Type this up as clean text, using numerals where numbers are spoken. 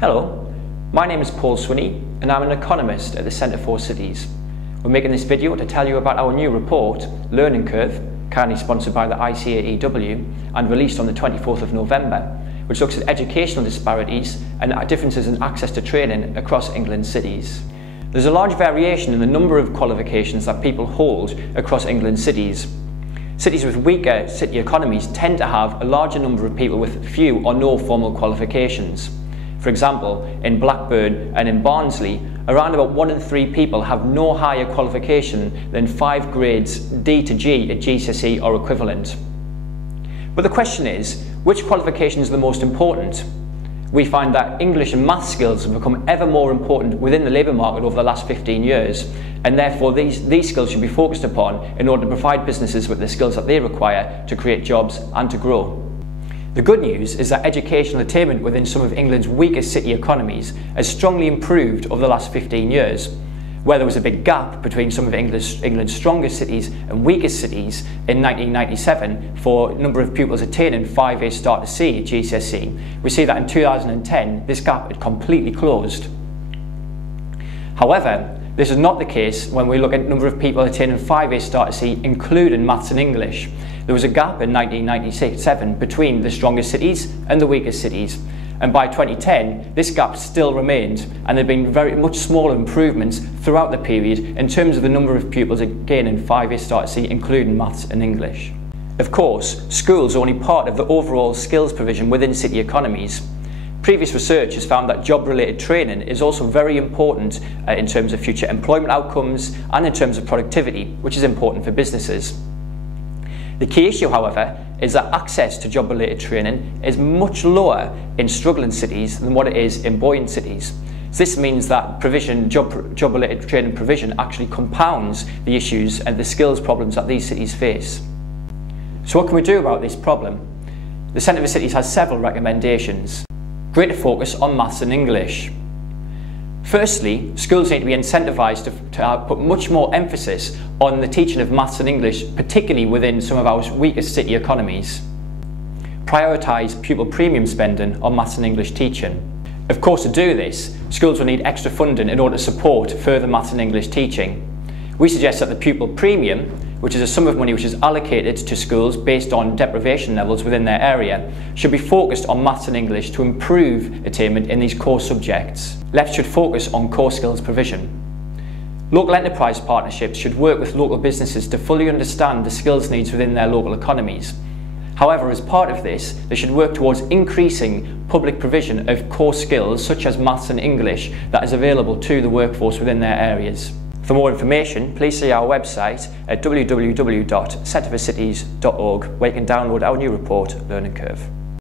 Hello, my name is Paul Swinney and I'm an economist at the Centre for Cities. We're making this video to tell you about our new report, Learning Curve, currently sponsored by the ICAEW and released on the 24th of November, which looks at educational disparities and differences in access to training across England's cities. There's a large variation in the number of qualifications that people hold across England's cities. Cities with weaker city economies tend to have a larger number of people with few or no formal qualifications. For example, in Blackburn and in Barnsley, around about 1 in 3 people have no higher qualification than 5 grades D to G at GCSE or equivalent. But the question is, which qualifications are the most important? We find that English and maths skills have become ever more important within the labour market over the last 15 years, and therefore these skills should be focused upon in order to provide businesses with the skills that they require to create jobs and to grow. The good news is that educational attainment within some of England's weakest city economies has strongly improved over the last 15 years. Where there was a big gap between some of England's strongest cities and weakest cities in 1997 for a number of pupils attaining 5A Start to C at GCSE, we see that in 2010 this gap had completely closed. However, this is not the case when we look at the number of people attaining 5A Start to C, including maths and English. There was a gap in 1997 between the strongest cities and the weakest cities, and by 2010 this gap still remained, and there have been very much smaller improvements throughout the period in terms of the number of pupils gaining 5A Start to C, including maths and English. Of course, schools are only part of the overall skills provision within city economies. Previous research has found that job-related training is also very important in terms of future employment outcomes and in terms of productivity, which is important for businesses. The key issue, however, is that access to job-related training is much lower in struggling cities than what it is in buoyant cities. So this means that job-related training provision actually compounds the issues and the skills problems that these cities face. So what can we do about this problem? The Centre for Cities has several recommendations. Greater focus on maths and English. Firstly, schools need to be incentivised to put much more emphasis on the teaching of maths and English, particularly within some of our weakest city economies. Prioritise pupil premium spending on maths and English teaching. Of course, to do this, schools will need extra funding in order to support further maths and English teaching. We suggest that the pupil premium, which is a sum of money which is allocated to schools based on deprivation levels within their area, should be focused on maths and English to improve attainment in these core subjects. LEPs should focus on core skills provision. Local enterprise partnerships should work with local businesses to fully understand the skills needs within their local economies. However, as part of this, they should work towards increasing public provision of core skills such as maths and English that is available to the workforce within their areas. For more information, please see our website at www.centreforcities.org, where you can download our new report, Learning Curve.